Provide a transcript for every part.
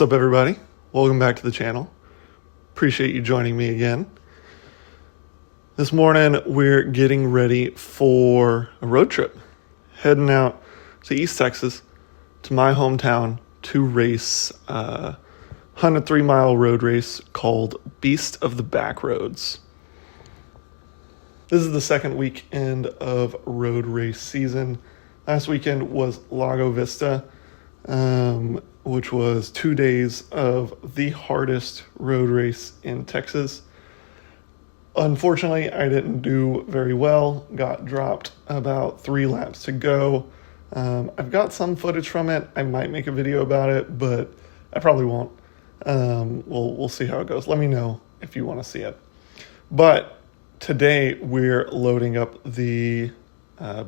What's up, everybody? Welcome back to the channel. Appreciate you joining me again. This morning, we're getting ready for a road trip. Heading out to East Texas, to my hometown, to race a 103-mile road race called Beast of the Backroads. This is the second weekend of road race season. Last weekend was Lago Vista, which was 2 days of the hardest road race in Texas. Unfortunately, I didn't do very well, got dropped about 3 laps to go. I've got some footage from it. I might make a video about it, but I probably won't. We'll see how it goes. Let me know if you want to see it. But today we're loading up the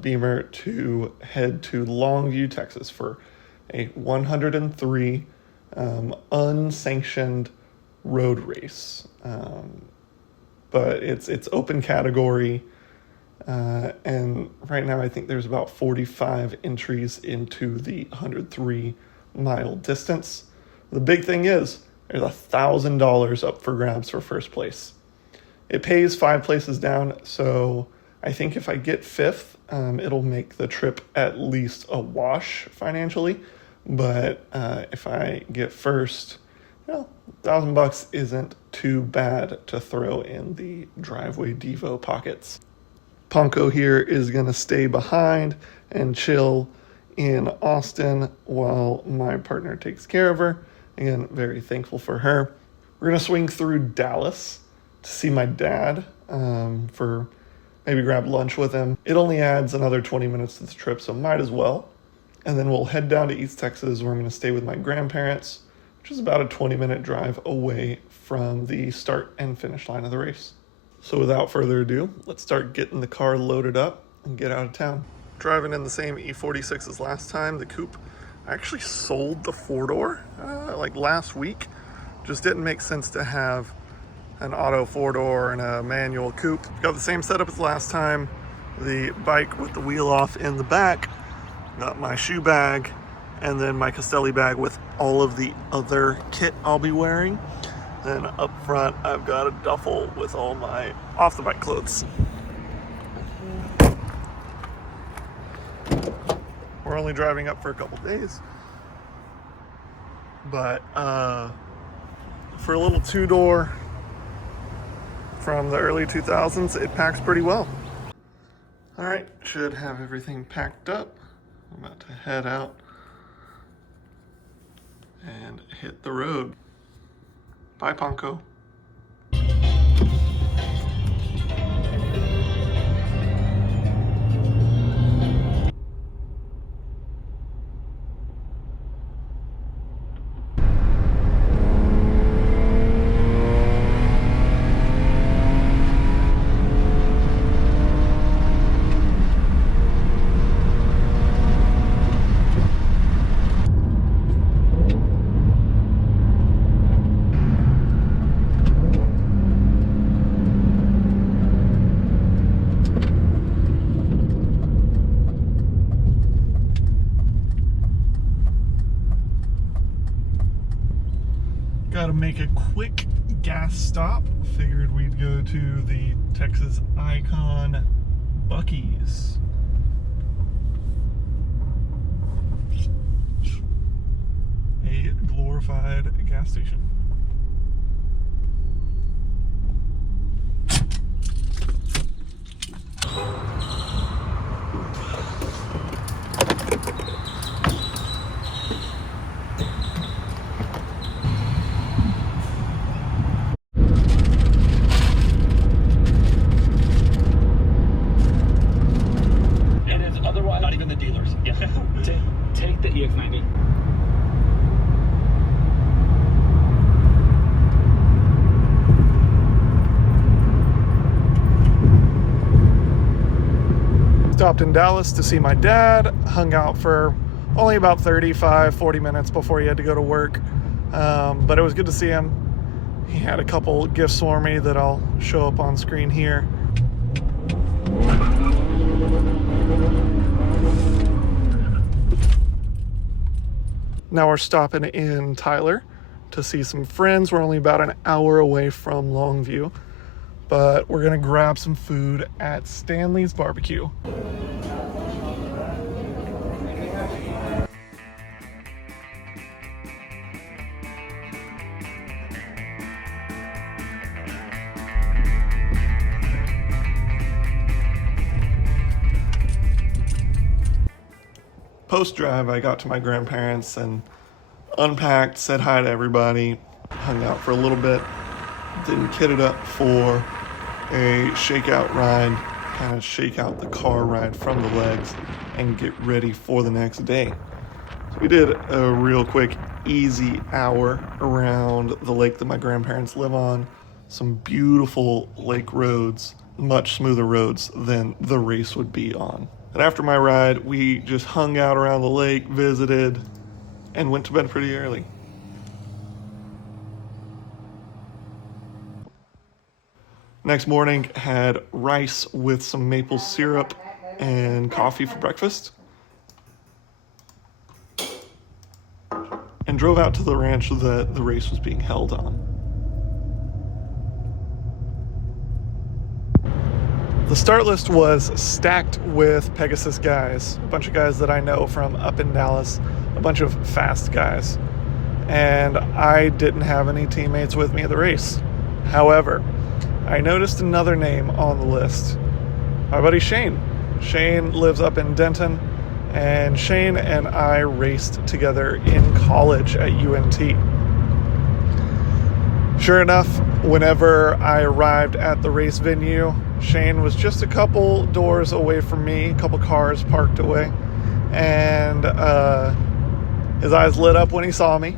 Beamer to head to Longview, Texas for a 103 unsanctioned road race. But it's open category, and right now I think there's about 45 entries into the 103-mile distance. The big thing is there's $1,000 up for grabs for first place. It pays 5 places down, so I think if I get 5th, it'll make the trip at least a wash financially. But if I get first, $1,000 isn't too bad to throw in the driveway Devo pockets. Ponko here is going to stay behind and chill in Austin while my partner takes care of her. Again, very thankful for her. We're going to swing through Dallas to see my dad for maybe grab lunch with him. It only adds another 20 minutes to the trip, so might as well. And then we'll head down to East Texas, where I'm going to stay with my grandparents, which is about a 20-minute drive away from the start and finish line of the race. So without further ado, let's start getting the car loaded up and get out of town. Driving in the same E46 as last time, the coupe. I actually sold the 4-door like last week. Just didn't make sense to have an auto 4-door and a manual coupe. Got the same setup as last time. The bike with the wheel off in the back. Got my shoe bag and then my Castelli bag with all of the other kit I'll be wearing. Then up front, I've got a duffel with all my off-the-bike clothes. We're only driving up for a couple days, but for a little 2-door from the early 2000s, it packs pretty well. All right, should have everything packed up. I'm about to head out and hit the road. Bye, Ponko. Got to make a quick gas stop. Figured we'd go to the Texas Icon Buc-ee's. A glorified gas station. Take the EX90. Stopped in Dallas to see my dad, hung out for only about 40 minutes before he had to go to work. But it was good to see him. He had a couple gifts for me that I'll show up on screen here. Now we're stopping in Tyler to see some friends. We're only about an hour away from Longview, but we're gonna grab some food at Stanley's Barbecue. Post-drive, I got to my grandparents and unpacked, said hi to everybody, hung out for a little bit, then kitted up for a shakeout ride, kind of shake out the car ride from the legs and get ready for the next day. So we did a real quick, easy hour around the lake that my grandparents live on. Some beautiful lake roads, much smoother roads than the race would be on. And after my ride, we just hung out around the lake, visited, and went to bed pretty early. Next morning, had rice with some maple syrup and coffee for breakfast. And drove out to the ranch that the race was being held on. The start list was stacked with Pegasus guys, a bunch of guys that I know from up in Dallas, a bunch of fast guys. And I didn't have any teammates with me at the race. However, I noticed another name on the list. My buddy Shane. Shane lives up in Denton, and Shane and I raced together in college at UNT. Sure enough, whenever I arrived at the race venue, Shane was just a couple doors away from me, a couple cars parked away, and his eyes lit up when he saw me,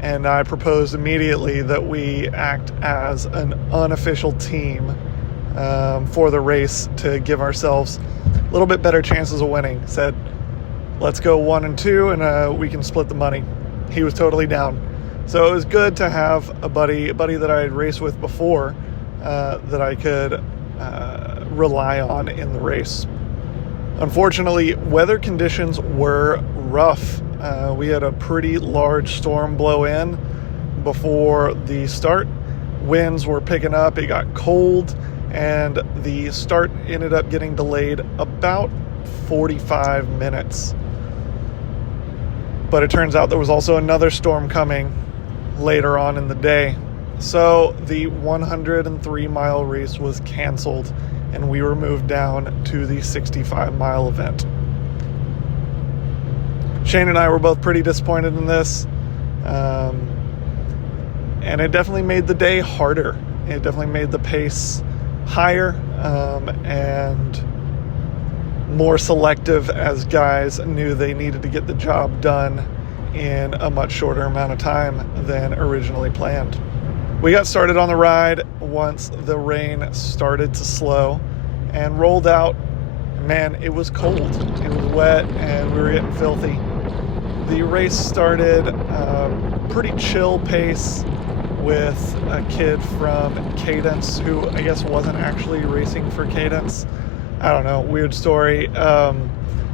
and I proposed immediately that we act as an unofficial team for the race to give ourselves a little bit better chances of winning. Said, let's go 1 and 2, and we can split the money. He was totally down. So it was good to have a buddy that I had raced with before that I could rely on in the race. Unfortunately, weather conditions were rough. We had a pretty large storm blow in before the start. Winds were picking up, it got cold, and the start ended up getting delayed about 45 minutes. But it turns out there was also another storm coming later on in the day. So the 103-mile race was canceled, and we were moved down to the 65-mile event. Shane and I were both pretty disappointed in this, and it definitely made the day harder. It definitely made the pace higher and more selective, as guys knew they needed to get the job done in a much shorter amount of time than originally planned. We got started on the ride once the rain started to slow and rolled out. Man, it was cold, it was wet, and we were getting filthy. The race started pretty chill pace with a kid from Cadence who I guess wasn't actually racing for Cadence. I don't know, weird story.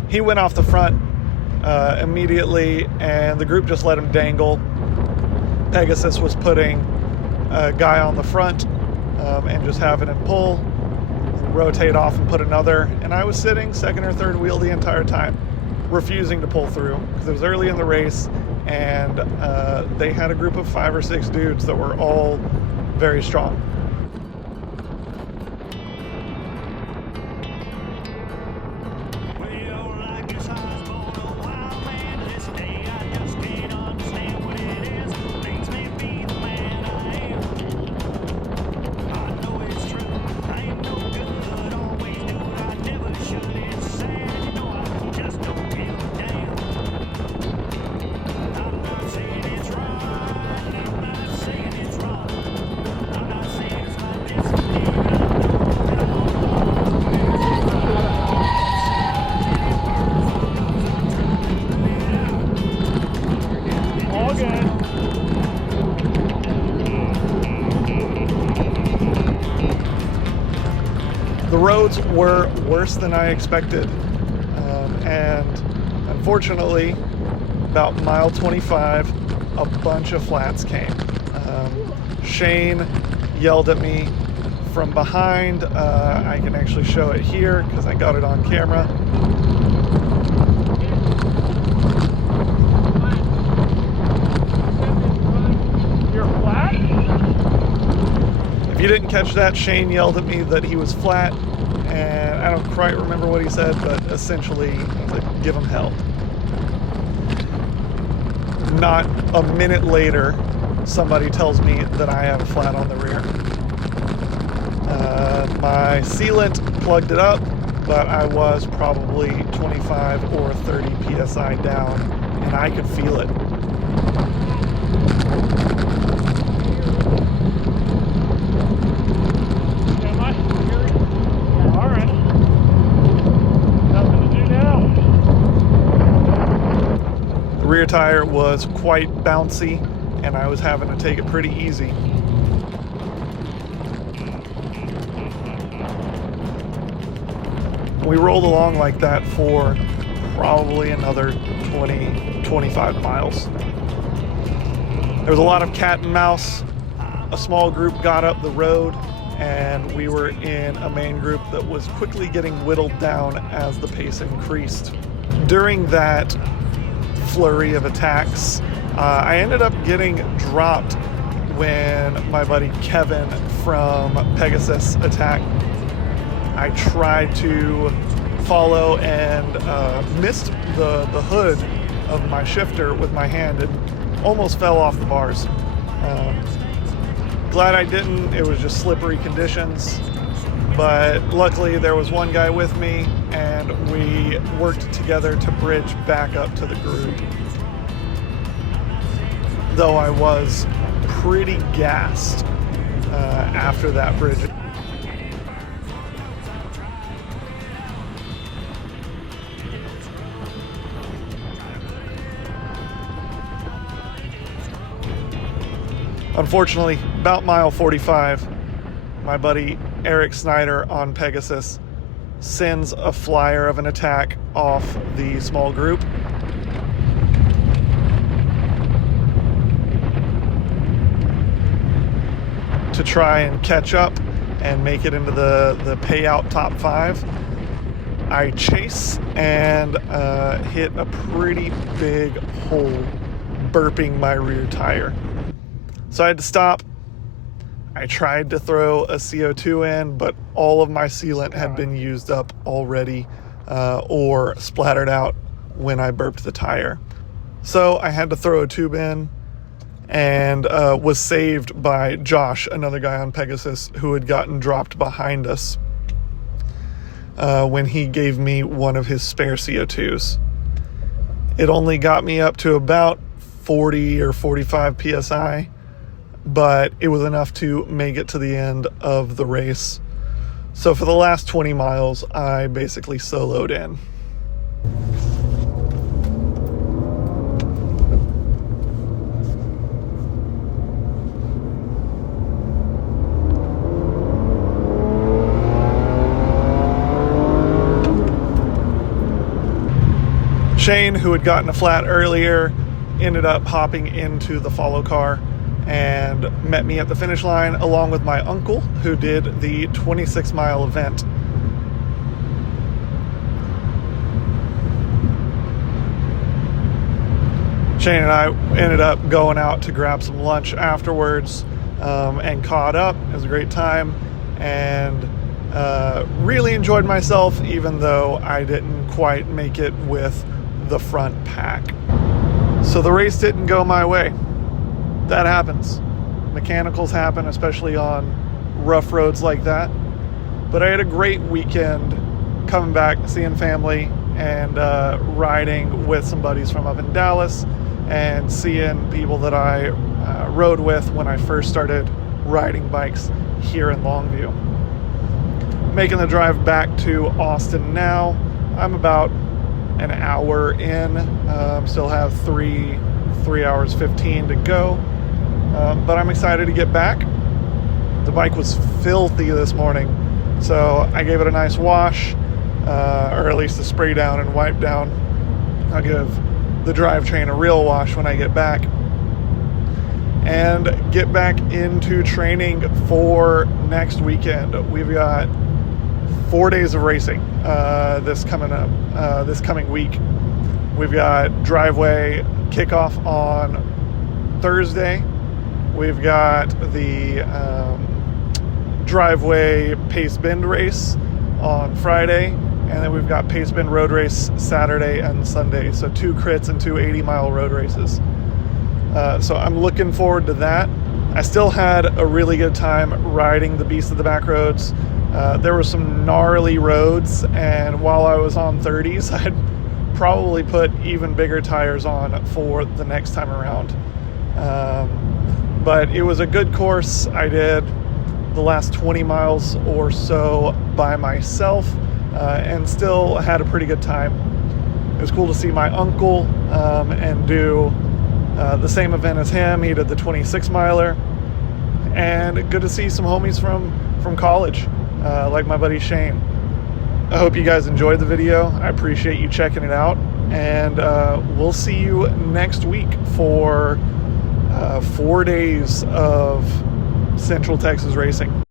He went off the front immediately, and the group just let him dangle. Pegasus was putting a guy on the front and just having him pull, rotate off and put another, and I was sitting second or third wheel the entire time, refusing to pull through because it was early in the race, and they had a group of 5 or 6 dudes that were all very strong. The roads were worse than I expected, and unfortunately, about mile 25, a bunch of flats came. Shane yelled at me from behind. I can actually show it here because I got it on camera. You're flat? If you didn't catch that, Shane yelled at me that he was flat, and I don't quite remember what he said, but essentially, to give him hell. Not a minute later, somebody tells me that I have a flat on the rear. My sealant plugged it up, but I was probably 25 or 30 psi down, and I could feel it. Am I? Yeah, all right. Nothing to do now. The rear tire was quite bouncy, and I was having to take it pretty easy. We rolled along like that for probably another 20, 25 miles. There was a lot of cat and mouse. A small group got up the road, and we were in a main group that was quickly getting whittled down as the pace increased. During that flurry of attacks, I ended up getting dropped when my buddy Kevin from Pegasus attacked. I tried to follow and missed the hood of my shifter with my hand and almost fell off the bars. Glad I didn't. It was just slippery conditions. But luckily there was one guy with me, and we worked together to bridge back up to the group. Though I was pretty gassed after that bridge. Unfortunately, about mile 45, my buddy Eric Snyder on Pegasus sends a flyer of an attack off the small group. To try and catch up and make it into the payout top 5. I chase and hit a pretty big hole, burping my rear tire. So I had to stop. I tried to throw a CO2 in, but all of my sealant had been used up already or splattered out when I burped the tire. So I had to throw a tube in, and was saved by Josh, another guy on Pegasus who had gotten dropped behind us when he gave me one of his spare CO2s. It only got me up to about 40 or 45 psi, but it was enough to make it to the end of the race. So for the last 20 miles, I basically soloed in. Shane, who had gotten a flat earlier, ended up hopping into the follow car and met me at the finish line along with my uncle, who did the 26-mile event. Shane and I ended up going out to grab some lunch afterwards and caught up. It was a great time, and really enjoyed myself, even though I didn't quite make it with the front pack. So the race didn't go my way. That happens. Mechanicals happen, especially on rough roads like that. But I had a great weekend coming back, seeing family, and riding with some buddies from up in Dallas, and seeing people that I rode with when I first started riding bikes here in Longview. Making the drive back to Austin now. I'm about an hour in. Still have 3 hours 15 to go. But I'm excited to get back. The bike was filthy this morning, so I gave it a nice wash, or at least a spray down and wipe down. I'll give the drivetrain a real wash when I get back. and get back into training for next weekend. We've got 4 days of racing this coming week. We've got driveway kickoff on Thursday. We've got the driveway pace bend race on Friday, and then we've got pace bend road race Saturday and Sunday. So 2 crits and 2 80-mile road races. So I'm looking forward to that. I still had a really good time riding the Beast of the Back Roads. There were some gnarly roads, and while I was on 30s, I'd probably put even bigger tires on for the next time around. But it was a good course. I did the last 20 miles or so by myself, and still had a pretty good time. It was cool to see my uncle and do the same event as him. He did the 26 miler, and good to see some homies from college, like my buddy Shane. I hope you guys enjoyed the video. I appreciate you checking it out, and we'll see you next week for 4 days of Central Texas racing.